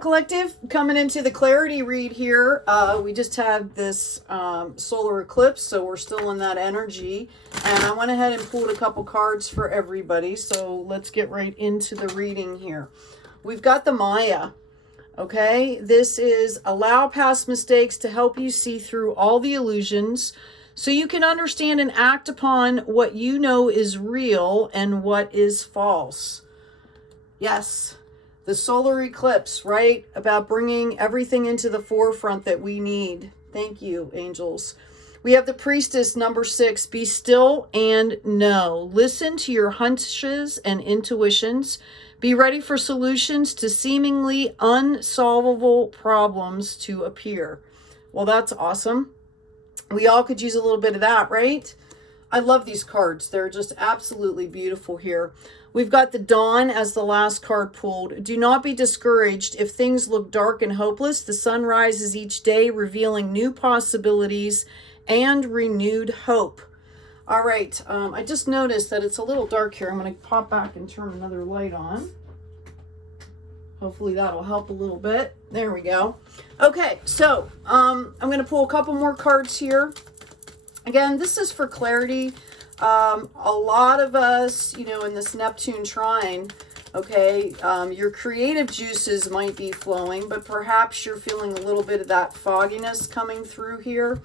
Collective, coming into the clarity read here. We just had this solar eclipse, so we're still in that energy. And I went ahead and pulled a couple cards for everybody. So let's get right into the reading here. We've got the Maya. Okay, this is allow past mistakes to help you see through all the illusions so you can understand and act upon what you know is real and what is false. Yes, the solar eclipse, right? About bringing everything into the forefront that we need. Thank you, angels. We have the priestess, number 6. Be still and know. Listen to your hunches and intuitions. Be ready for solutions to seemingly unsolvable problems to appear. Well, that's awesome. We all could use a little bit of that, right? I love these cards. They're just absolutely beautiful here. We've got the Dawn as the last card pulled. Do not be discouraged if things look dark and hopeless. The sun rises each day, revealing new possibilities and renewed hope. All right, I just noticed that it's a little dark here. I'm going to pop back and turn another light on. Hopefully that'll help a little bit. There we go. Okay, so I'm going to pull a couple more cards here. Again, this is for clarity. A lot of us, you know, in this Neptune trine, okay, your creative juices might be flowing, but perhaps you're feeling a little bit of that fogginess coming through here.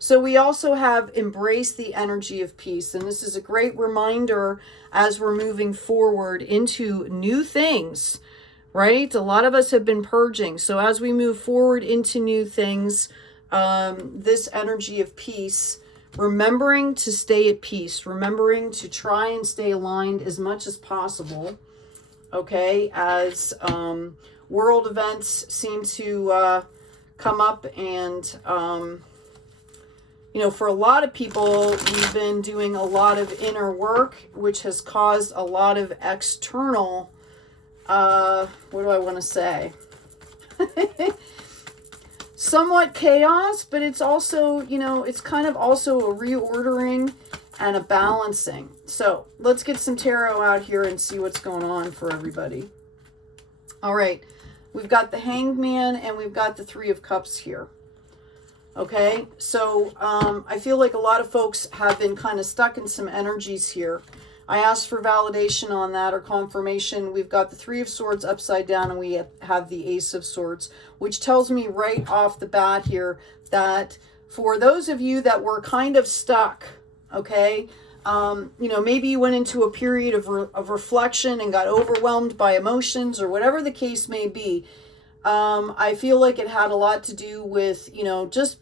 So we also have embraced the energy of peace. And this is a great reminder as we're moving forward into new things, right? A lot of us have been purging. So as we move forward into new things, this energy of peace, remembering to stay at peace, remembering to try and stay aligned as much as possible, okay, as world events seem to come up and... you know, for a lot of people, we've been doing a lot of inner work, which has caused a lot of external, what do I want to say? Somewhat chaos, but it's also, you know, it's kind of also a reordering and a balancing. So let's get some tarot out here and see what's going on for everybody. All right, we've got the Hanged Man and we've got the Three of Cups here. Okay, so I feel like a lot of folks have been kind of stuck in some energies here. I asked for validation on that or confirmation. We've got the Three of Swords upside down and we have the Ace of Swords, which tells me right off the bat here that for those of you that were kind of stuck, okay, you know, maybe you went into a period of reflection and got overwhelmed by emotions or whatever the case may be. I feel like it had a lot to do with, you know, just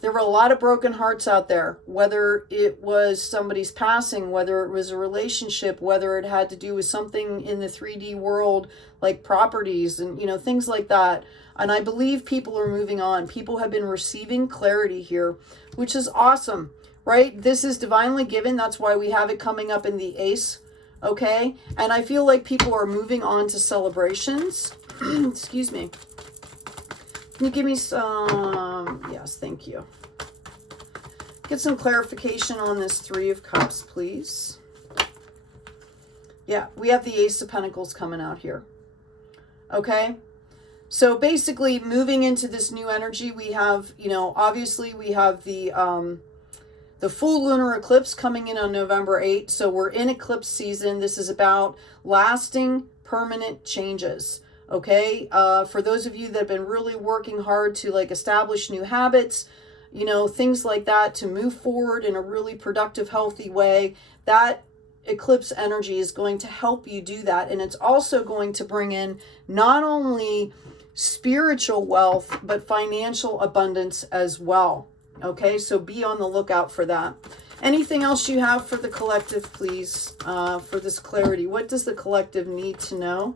there were a lot of broken hearts out there, whether it was somebody's passing, whether it was a relationship, whether it had to do with something in the 3D world, like properties and, you know, things like that. And I believe people are moving on. People have been receiving clarity here, which is awesome, right? This is divinely given. That's why we have it coming up in the Ace. Okay. And I feel like people are moving on to celebrations. Excuse me. Can you give me some? Yes, thank you. Get some clarification on this Three of Cups, please. Yeah, we have the Ace of Pentacles coming out here. Okay. So basically moving into this new energy, we have, you know, obviously we have the full lunar eclipse coming in on November 8th. So we're in eclipse season. This is about lasting, permanent changes. Okay, for those of you that have been really working hard to like establish new habits, you know, things like that, to move forward in a really productive, healthy way, that eclipse energy is going to help you do that. And it's also going to bring in not only spiritual wealth, but financial abundance as well. Okay, so be on the lookout for that. Anything else you have for the collective, please, for this clarity? What does the collective need to know?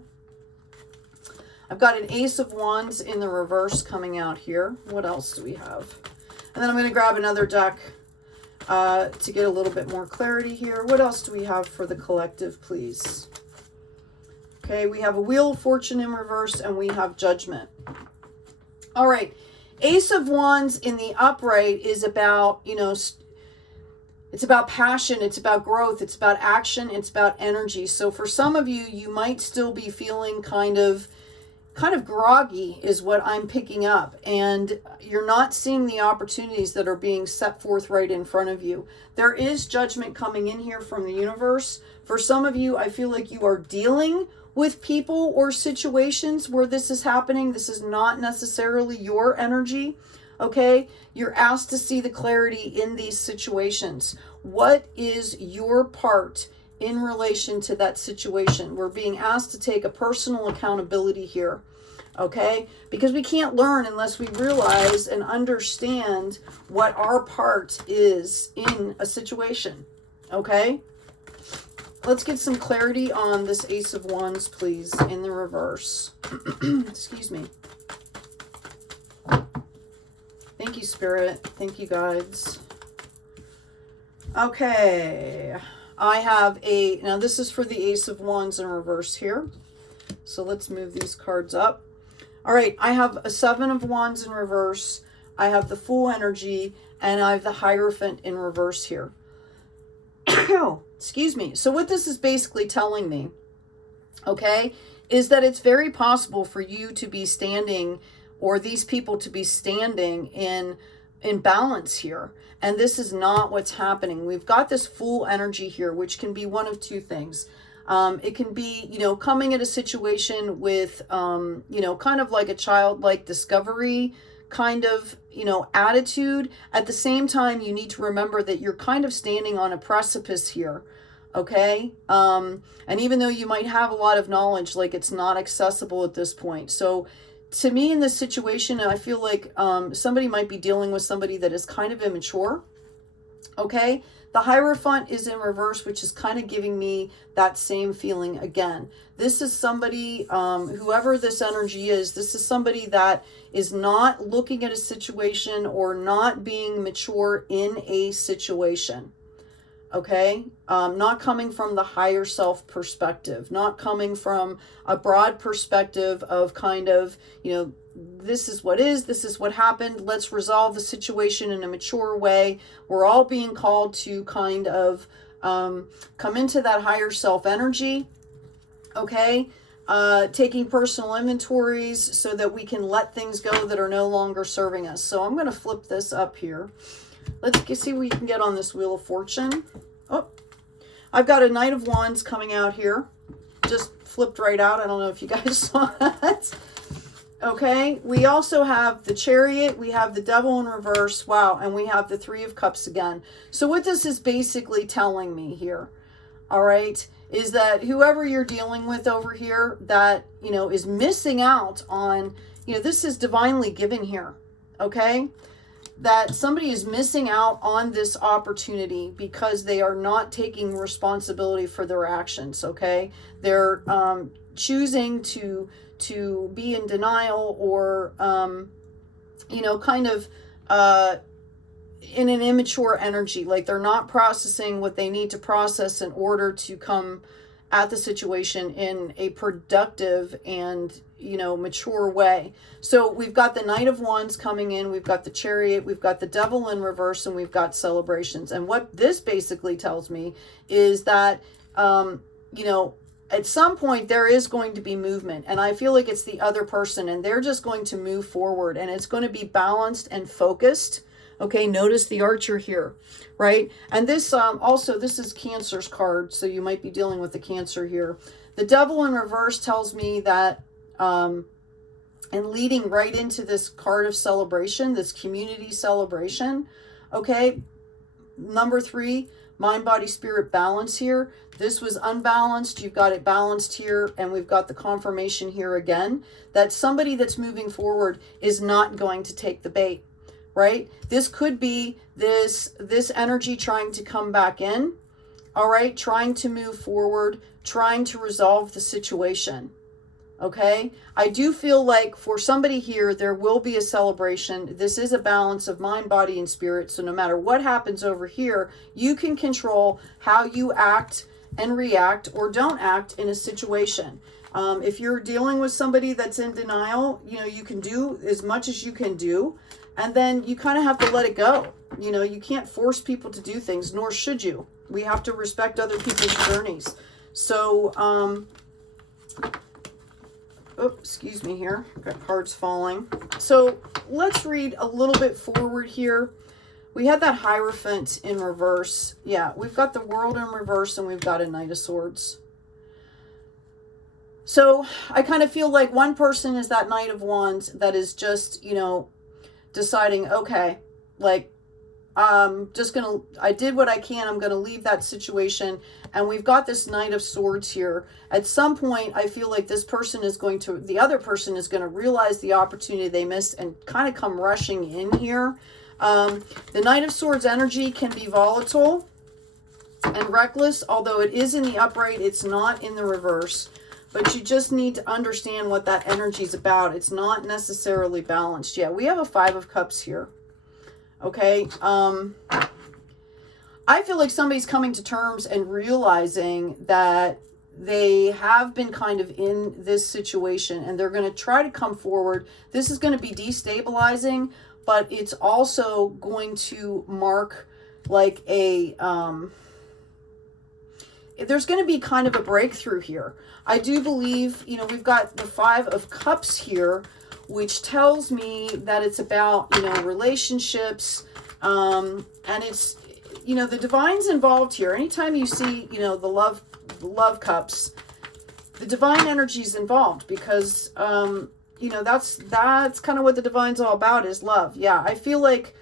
I've got an Ace of Wands in the reverse coming out here. What else do we have? And then I'm going to grab another deck to get a little bit more clarity here. What else do we have for the collective, please? Okay, we have a Wheel of Fortune in reverse and we have Judgment. All right, Ace of Wands in the upright is about, you know, it's about passion, it's about growth, it's about action, it's about energy. So for some of you, you might still be feeling kind of kind of groggy is what I'm picking up, and you're not seeing the opportunities that are being set forth right in front of you. There is judgment coming in here from the universe. For some of you, I feel like you are dealing with people or situations where this is happening. This is not necessarily your energy, okay? You're asked to see the clarity in these situations. What is your part in relation to that situation? We're being asked to take a personal accountability here, okay? Because we can't learn unless we realize and understand what our part is in a situation, okay? Let's get some clarity on this Ace of Wands, please, in the reverse. Excuse me. Thank you, Spirit. Thank you, guides. Okay. I have now this is for the Ace of Wands in reverse here. So let's move these cards up. All right, I have a Seven of Wands in reverse. I have the Fool energy, and I have the Hierophant in reverse here. Excuse me. So what this is basically telling me, okay, is that it's very possible for you to be standing, or these people to be standing in balance here. And this is not what's happening. We've got this Fool energy here, which can be one of two things. It can be, you know, coming at a situation with, you know, kind of like a childlike discovery kind of, you know, attitude. At the same time, you need to remember that you're kind of standing on a precipice here, okay? And even though you might have a lot of knowledge, like, it's not accessible at this point. So to me, in this situation, I feel like somebody might be dealing with somebody that is kind of immature, okay? The Hierophant is in reverse, which is kind of giving me that same feeling again. This is somebody, whoever this energy is, this is somebody that is not looking at a situation or not being mature in a situation, okay? Not coming from the higher self perspective, not coming from a broad perspective of kind of, you know, this is what is, this is what happened, let's resolve the situation in a mature way. We're all being called to kind of come into that higher self energy, okay? Taking personal inventories so that we can let things go that are no longer serving us. So I'm going to flip this up here. Let's see what we can get on this Wheel of Fortune. Oh, I've got a Knight of Wands coming out here. Just flipped right out. I don't know if you guys saw that. Okay, we also have the Chariot, we have the Devil in reverse, wow, and we have the Three of Cups again. So what this is basically telling me here, all right, is that whoever you're dealing with over here that, you know, is missing out on, you know, this is divinely given here, okay, that somebody is missing out on this opportunity because they are not taking responsibility for their actions, okay? They're choosing to be in denial or, you know, kind of in an immature energy, like they're not processing what they need to process in order to come at the situation in a productive and, you know, mature way. So we've got the Knight of Wands coming in, we've got the Chariot, we've got the Devil in reverse, and we've got Celebrations. And what this basically tells me is that, you know, at some point there is going to be movement, and I feel like it's the other person, and they're just going to move forward, and it's going to be balanced and focused. Okay, notice the Archer here, right? And this also, this is Cancer's card, so you might be dealing with the Cancer here. The Devil in reverse tells me that, and leading right into this card of celebration, this community celebration, okay? Number 3, mind, body, spirit balance here. This was unbalanced. You've got it balanced here, and we've got the confirmation here again that somebody that's moving forward is not going to take the bait, right? This could be this energy trying to come back in, all right? Trying to move forward, trying to resolve the situation, okay? I do feel like for somebody here, there will be a celebration. This is a balance of mind, body, and spirit. So no matter what happens over here, you can control how you act and react or don't act in a situation. If you're dealing with somebody that's in denial, you know, you can do as much as you can do, and then you kind of have to let it go. You know, you can't force people to do things, nor should you. We have to respect other people's journeys. So, Oh, excuse me here. Got cards falling. So let's read a little bit forward here. We had that Hierophant in reverse. Yeah, we've got the World in reverse and we've got a Knight of Swords. So I kind of feel like one person is that Knight of Wands that is just, you know, deciding, okay, like, I did what I can. I'm going to leave that situation. And we've got this Knight of Swords here. At some point, I feel like this person is going to, the other person is going to realize the opportunity they missed and kind of come rushing in here. The Knight of Swords energy can be volatile and reckless, although it is in the upright, it's not in the reverse. But you just need to understand what that energy is about. It's not necessarily balanced. Yeah, we have a Five of Cups here. Okay. I feel like somebody's coming to terms and realizing that they have been kind of in this situation and they're going to try to come forward. This is going to be destabilizing, but it's also going to mark like a, there's going to be kind of a breakthrough here. I do believe, you know, we've got the Five of Cups here, which tells me that it's about, you know, relationships, and it's, you know, the divine's involved here. Anytime you see, you know, the love cups, the divine energy is involved because, you know, that's kind of what the divine's all about, is love. Yeah, I feel like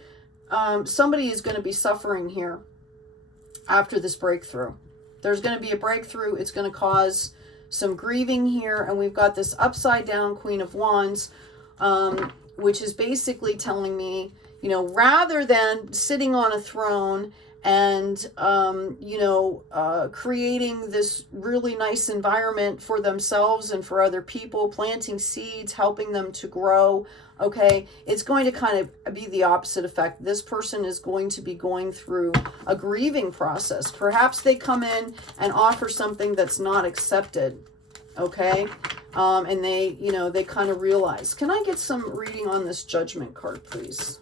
somebody is going to be suffering here after this breakthrough. There's going to be a breakthrough. It's going to cause some grieving here. And we've got this upside down Queen of Wands, which is basically telling me, you know, rather than sitting on a throne and, you know, creating this really nice environment for themselves and for other people, planting seeds, helping them to grow, okay, it's going to kind of be the opposite effect. This person is going to be going through a grieving process. Perhaps they come in and offer something that's not accepted, okay, and they, you know, they kind of realize. Can I get some reading on this Judgment card, please?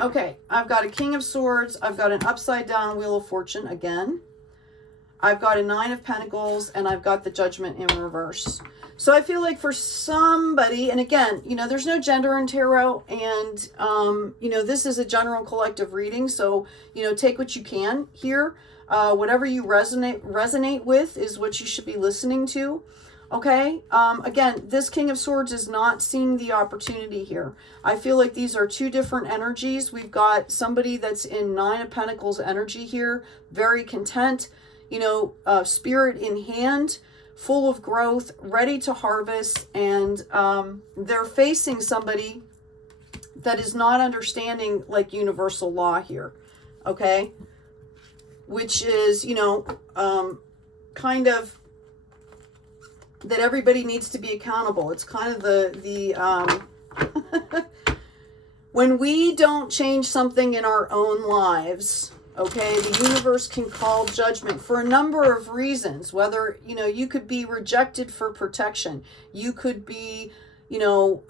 Okay, I've got a King of Swords. I've got an upside down Wheel of Fortune again. I've got a Nine of Pentacles, and I've got the Judgment in reverse. So I feel like for somebody, and again, you know, there's no gender in tarot, and, you know, this is a general collective reading. So, you know, take what you can here. Whatever you resonate with is what you should be listening to. Okay. Again, this King of Swords is not seeing the opportunity here. I feel like these are two different energies. We've got somebody that's in Nine of Pentacles energy here, very content, you know, spirit in hand, full of growth, ready to harvest. And they're facing somebody that is not understanding like universal law here. Okay. Which is, you know, kind of that everybody needs to be accountable. It's kind of the when we don't change something in our own lives, okay, the universe can call judgment for a number of reasons. Whether, you know, you could be rejected for protection. You could be, you know,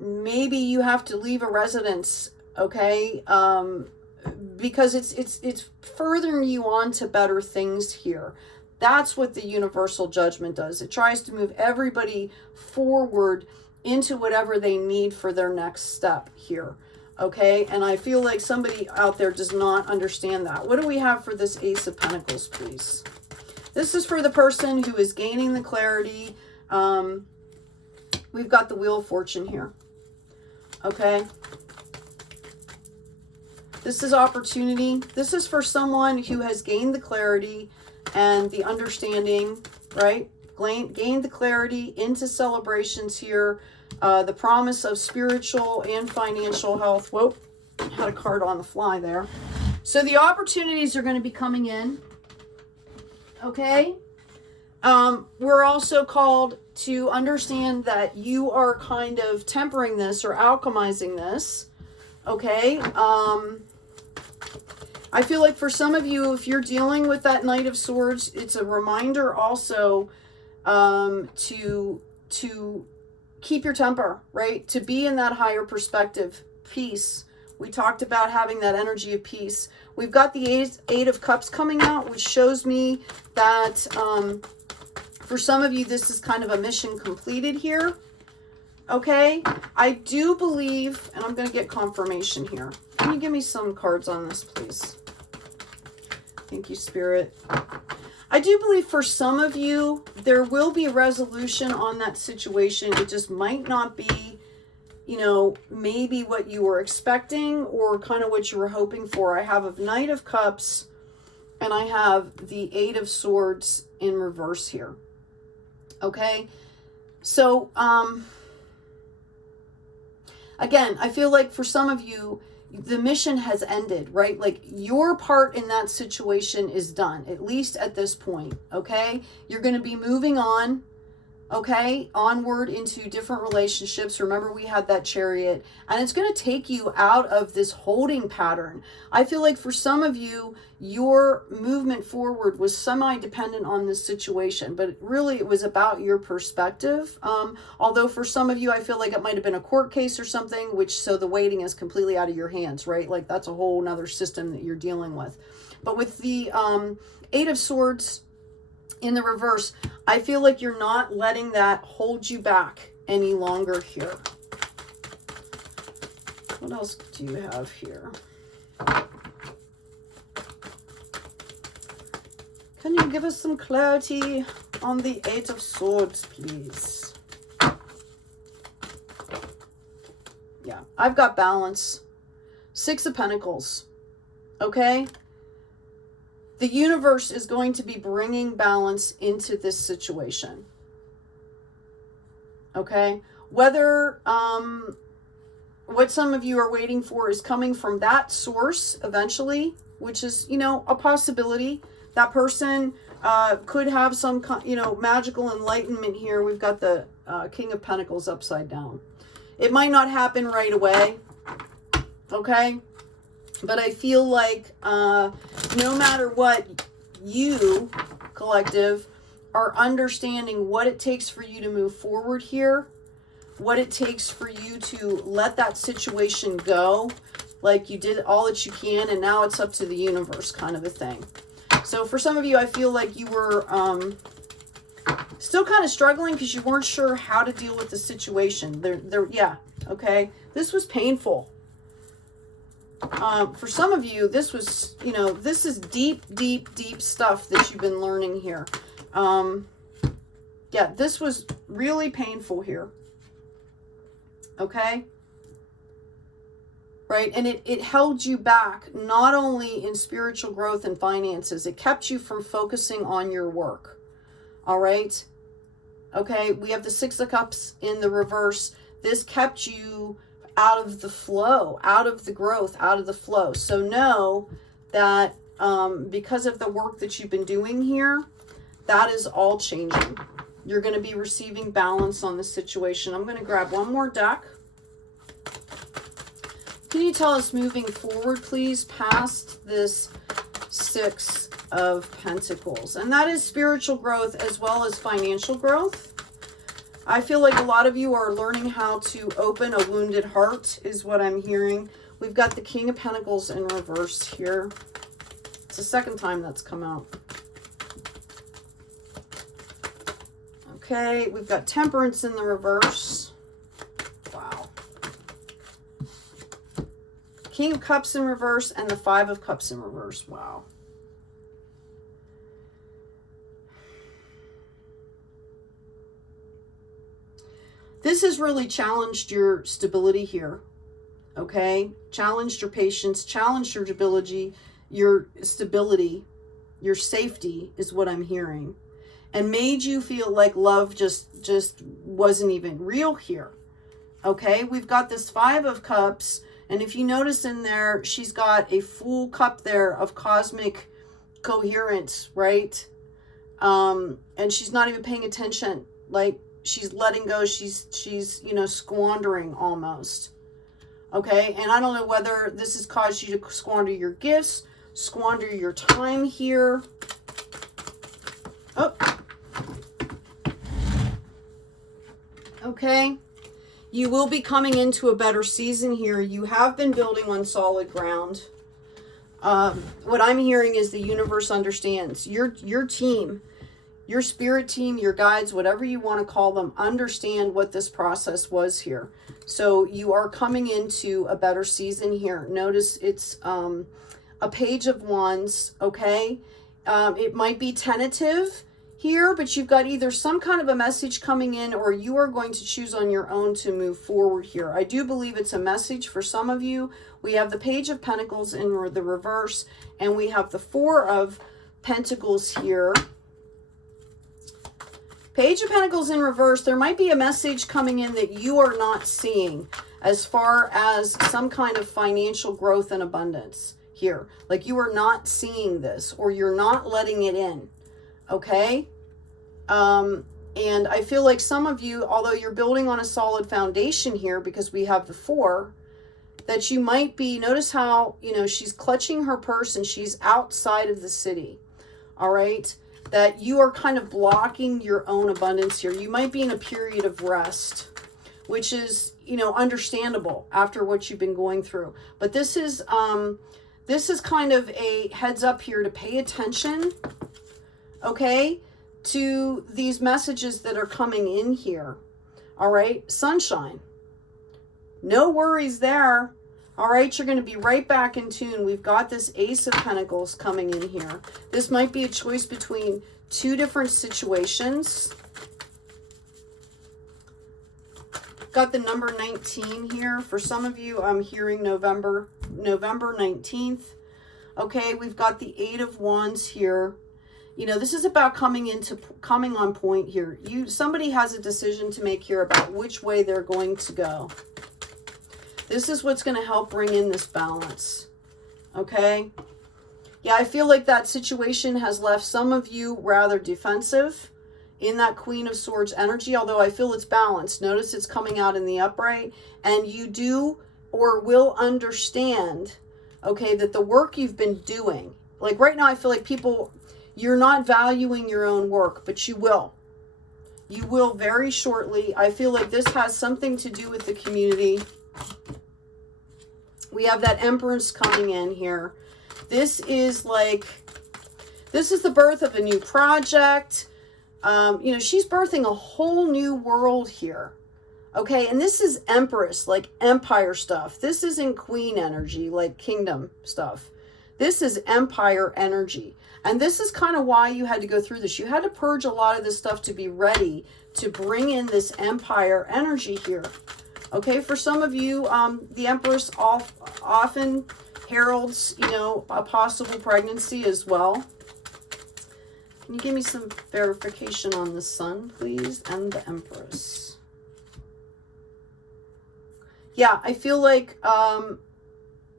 maybe you have to leave a residence, okay, because it's furthering you on to better things here. That's what the universal judgment does. It tries to move everybody forward into whatever they need for their next step here. Okay, and I feel like somebody out there does not understand that. What do we have for this Ace of Pentacles, please? This is for the person who is gaining the clarity. We've got the Wheel of Fortune here. Okay. This is opportunity. This is for someone who has gained the clarity and the understanding, right? Gained the clarity into celebrations here. The promise of spiritual and financial health. Whoa, had a card on the fly there. So the opportunities are going to be coming in. Okay. We're also called to understand that you are kind of tempering this or alchemizing this. Okay. I feel like for some of you, if you're dealing with that Knight of Swords, it's a reminder also to keep your temper, right? To be in that higher perspective, peace. We talked about having that energy of peace. We've got the Eight of Cups coming out, which shows me that For some of you, this is kind of a mission completed here. Okay, I do believe, and I'm going to get confirmation here. Can you give me some cards on this, please? Thank you, Spirit. I do believe for some of you, there will be a resolution on that situation. It just might not be, you know, maybe what you were expecting or kind of what you were hoping for. I have a Knight of Cups and I have the Eight of Swords in reverse here. Okay, so, again, I feel like for some of you, the mission has ended, right? Like your part in that situation is done, at least at this point, okay? You're going to be moving on, okay? Onward into different relationships. Remember, we had that Chariot, and it's going to take you out of this holding pattern. I feel like for some of you, your movement forward was semi-dependent on this situation, but really it was about your perspective. Although for some of you, I feel like it might have been a court case or something, which so the waiting is completely out of your hands, right? Like that's a whole nother system that you're dealing with. But with the Eight of Swords in the reverse, I feel like you're not letting that hold you back any longer here. What else do you have here? Can you give us some clarity on the Eight of Swords, please? Yeah, I've got balance. Six of Pentacles. Okay? The universe is going to be bringing balance into this situation. Okay? Whether what some of you are waiting for is coming from that source eventually, which is, you know, a possibility. That person could have some, you know, magical enlightenment here. We've got the King of Pentacles upside down. It might not happen right away, okay? But I feel like no matter what, you, collective, are understanding what it takes for you to move forward here, what it takes for you to let that situation go, like you did all that you can, and now it's up to the universe kind of a thing. So for some of you, I feel like you were still kind of struggling because you weren't sure how to deal with the situation. Yeah, okay. This was painful. For some of you, this was, you know, this is deep, deep, deep stuff that you've been learning here. Yeah, this was really painful here. Okay? Right? And it held you back, not only in spiritual growth and finances, it kept you from focusing on your work. All right? Okay, we have the Six of Cups in the reverse. This kept you out of the flow, out of the growth, out of the flow. So know that because of the work that you've been doing here, that is all changing. You're going to be receiving balance on the situation. I'm going to grab one more deck. Can you tell us moving forward, please, past this Six of Pentacles? And that is spiritual growth as well as financial growth. I feel like a lot of you are learning how to open a wounded heart, is what I'm hearing. We've got the King of Pentacles in reverse here. It's the second time that's come out. Okay, we've got Temperance in the reverse. Wow. King of Cups in reverse and the Five of Cups in reverse. Wow. This has really challenged your stability here, okay? Challenged your patience, challenged your stability, your safety is what I'm hearing, and made you feel like love just wasn't even real here, okay? We've got this Five of Cups, and if you notice in there, she's got a full cup there of cosmic coherence, right? And she's not even paying attention, like, she's letting go. She's, you know, squandering almost. Okay. And I don't know whether this has caused you to squander your gifts, squander your time here. Oh. Okay. You will be coming into a better season here. You have been building on solid ground. What I'm hearing is the universe understands your team. your spirit team, your guides, whatever you want to call them, understand what this process was here. So you are coming into a better season here. Notice it's a page of wands, okay? It might be tentative here, but you've got either some kind of a message coming in, or you are going to choose on your own to move forward here. I do believe it's a message for some of you. We have the Page of Pentacles in the reverse, and we have the Four of Pentacles here. Page of Pentacles in reverse, there might be a message coming in that you are not seeing as far as some kind of financial growth and abundance here. Like you are not seeing this, or you're not letting it in. Okay? And I feel like some of you, although you're building on a solid foundation here because we have the Four, that you might be, notice how, you know, she's clutching her purse and she's outside of the city. All right? That you are kind of blocking your own abundance here. You might be in a period of rest, which is, you know, understandable after what you've been going through. But this is kind of a heads up here to pay attention, okay, to these messages that are coming in here. All right, sunshine. No worries there. All right, you're going to be right back in tune. We've got this Ace of Pentacles coming in here. This might be a choice between two different situations. Got the number 19 here. For some of you, I'm hearing November 19th. Okay, we've got the Eight of Wands here. You know, this is about coming on point here. Somebody has a decision to make here about which way they're going to go. This is what's going to help bring in this balance. Okay? Yeah, I feel like that situation has left some of you rather defensive in that Queen of Swords energy, although I feel it's balanced. Notice it's coming out in the upright, and you do or will understand, okay, that the work you've been doing, like right now I feel like people, you're not valuing your own work, but you will. You will very shortly. I feel like this has something to do with the community. We have that Empress coming in here. This is the birth of a new project. You know, she's birthing a whole new world here. Okay, and this is Empress, like empire stuff. This isn't queen energy, like kingdom stuff. This is empire energy. And this is kind of why you had to go through this. You had to purge a lot of this stuff to be ready to bring in this empire energy here. Okay, for some of you, the Empress often heralds, you know, a possible pregnancy as well. Can you give me some verification on the Sun, please, and the Empress? Yeah, I feel like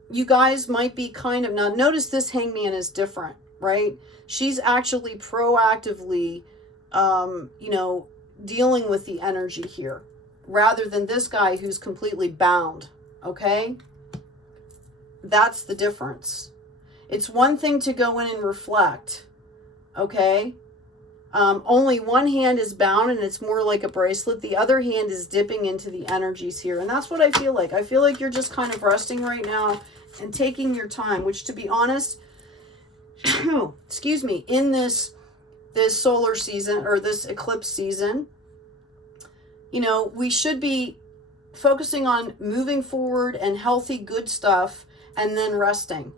you guys might be kind of, now notice this Hangman is different, right? She's actually proactively, you know, dealing with the energy here, rather than this guy who's completely bound, okay? That's the difference. It's one thing to go in and reflect, okay? Only one hand is bound and it's more like a bracelet. The other hand is dipping into the energies here. And that's what I feel like. I feel like you're just kind of resting right now and taking your time, which, to be honest, excuse me, in this solar season, or this eclipse season, you know, we should be focusing on moving forward and healthy, good stuff, and then resting,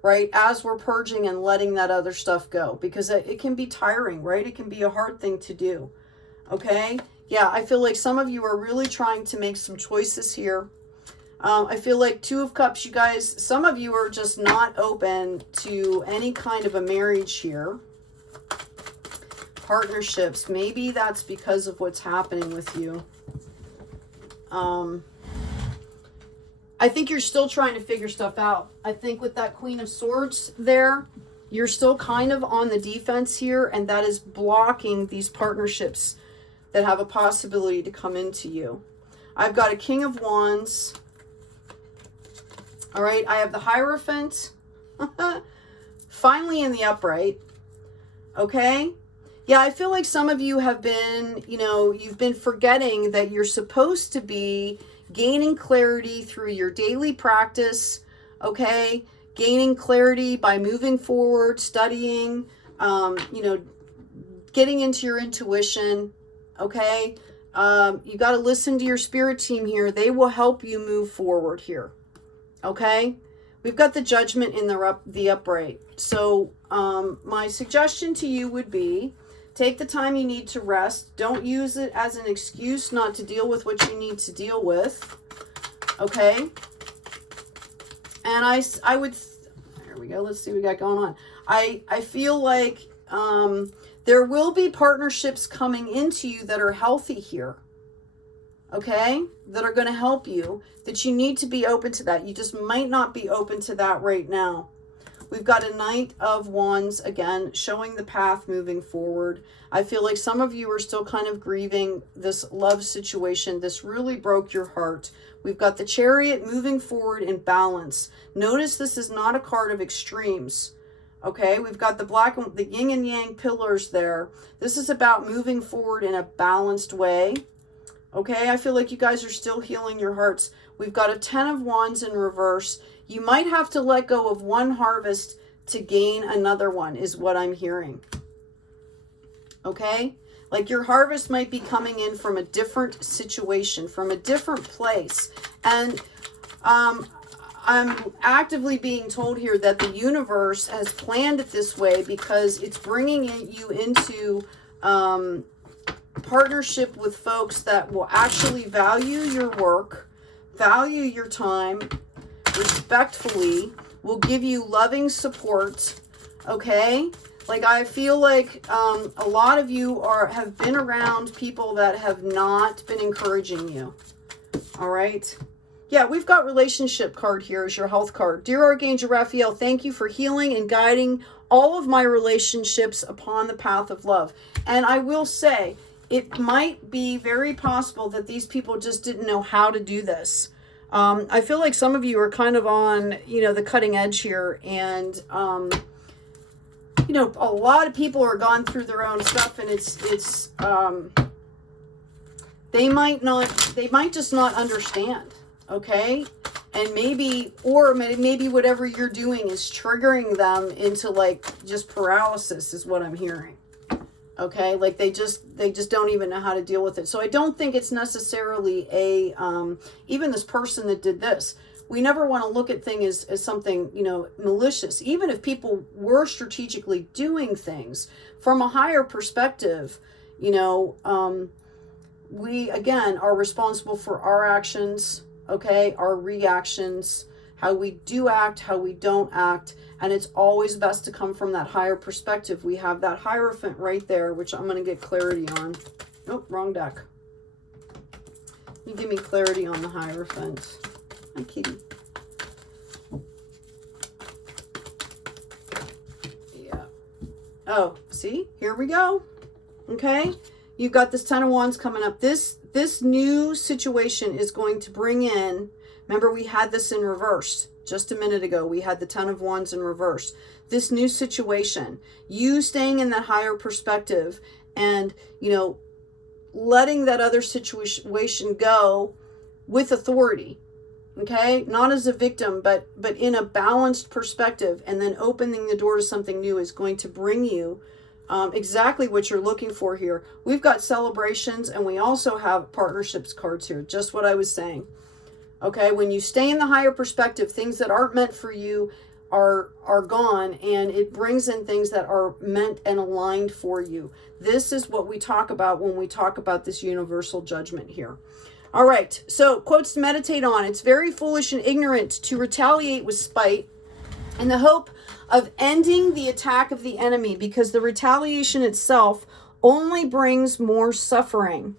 right? As we're purging and letting that other stuff go, because it can be tiring, right? It can be a hard thing to do. Okay. Yeah. I feel like some of you are really trying to make some choices here. I feel like Two of Cups, you guys, some of you are just not open to any kind of a marriage here. Partnerships, maybe that's because of what's happening with you. I think you're still trying to figure stuff out. I think with that Queen of Swords there, you're still kind of on the defense here, and that is blocking these partnerships that have a possibility to come into you. I've got a King of Wands. All right, I have the Hierophant. Finally in the upright. Okay. Yeah, I feel like some of you have been, you know, you've been forgetting that you're supposed to be gaining clarity through your daily practice, okay? Gaining clarity by moving forward, studying, you know, getting into your intuition, okay? You got to listen to your spirit team here. They will help you move forward here, okay? We've got the Judgment in the upright. So my suggestion to you would be, take the time you need to rest. Don't use it as an excuse not to deal with what you need to deal with, okay? And I would, there we go. Let's see what we got going on. I feel like there will be partnerships coming into you that are healthy here, okay? That are going to help you, that you need to be open to that. You just might not be open to that right now. We've got a Knight of Wands, again, showing the path moving forward. I feel like some of you are still kind of grieving this love situation. This really broke your heart. We've got the Chariot moving forward in balance. Notice this is not a card of extremes. Okay, we've got the yin and yang pillars there. This is about moving forward in a balanced way. Okay, I feel like you guys are still healing your hearts. We've got a 10 of Wands in reverse. You might have to let go of one harvest to gain another one, is what I'm hearing. Okay, like your harvest might be coming in from a different situation, from a different place. And I'm actively being told here that the universe has planned it this way because it's bringing you into partnership with folks that will actually value your work, value your time, respectfully, will give you loving support, okay? Like I feel like a lot of you have been around people that have not been encouraging you, all right? Yeah, we've got relationship card here as your health card. Dear Archangel Raphael, thank you for healing and guiding all of my relationships upon the path of love. And I will say, it might be very possible that these people just didn't know how to do this. I feel like some of you are kind of on, the cutting edge here. And, a lot of people are gone through their own stuff, and they might just not understand. Okay. And maybe whatever you're doing is triggering them into like just paralysis is what I'm hearing. Okay. Like they just don't even know how to deal with it. So I don't think it's necessarily even this person that did this, we never want to look at things as something, malicious, even if people were strategically doing things from a higher perspective, we again are responsible for our actions. Okay, our reactions, how we do act, how we don't act, and it's always best to come from that higher perspective. We have that Hierophant right there, which I'm going to get clarity on. Nope, wrong deck. You give me clarity on the Hierophant. Hi, kitty. Yeah. Oh, see? Here we go. Okay? You've got this 10 of Wands coming up. This new situation is going to bring in, remember we had this in reverse just a minute ago. We had the 10 of Wands in reverse. This new situation, you staying in that higher perspective and, letting that other situation go with authority. Okay? Not as a victim, but in a balanced perspective, and then opening the door to something new is going to bring you exactly what you're looking for here. We've got celebrations, and we also have partnerships cards here. Just what I was saying. Okay, when you stay in the higher perspective, things that aren't meant for you are gone, and it brings in things that are meant and aligned for you. This is what we talk about when we talk about this universal judgment here. All right, so quotes to meditate on. It's very foolish and ignorant to retaliate with spite in the hope of ending the attack of the enemy, because the retaliation itself only brings more suffering.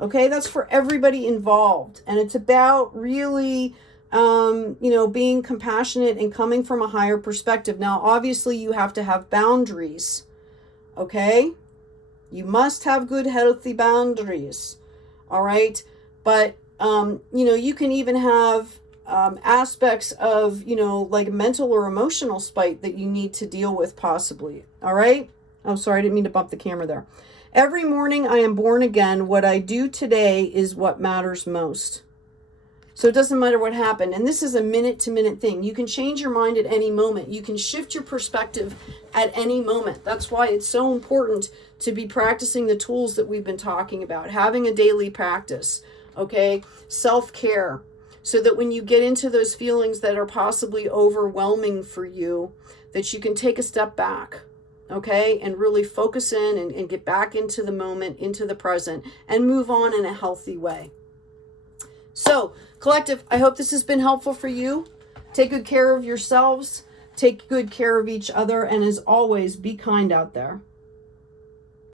Okay, that's for everybody involved. And it's about really, being compassionate and coming from a higher perspective. Now, obviously, you have to have boundaries. Okay, you must have good, healthy boundaries. All right, but, you can even have aspects of, like mental or emotional spite that you need to deal with possibly. All right. Oh, sorry. I didn't mean to bump the camera there. Every morning I am born again. What I do today is what matters most. So it doesn't matter what happened. And this is a minute-to-minute thing. You can change your mind at any moment. You can shift your perspective at any moment. That's why it's so important to be practicing the tools that we've been talking about. Having a daily practice, okay? Self-care, so that when you get into those feelings that are possibly overwhelming for you, that you can take a step back, okay? And really focus in and get back into the moment, into the present, and move on in a healthy way. So, collective, I hope this has been helpful for you. Take good care of yourselves. Take good care of each other. And as always, be kind out there.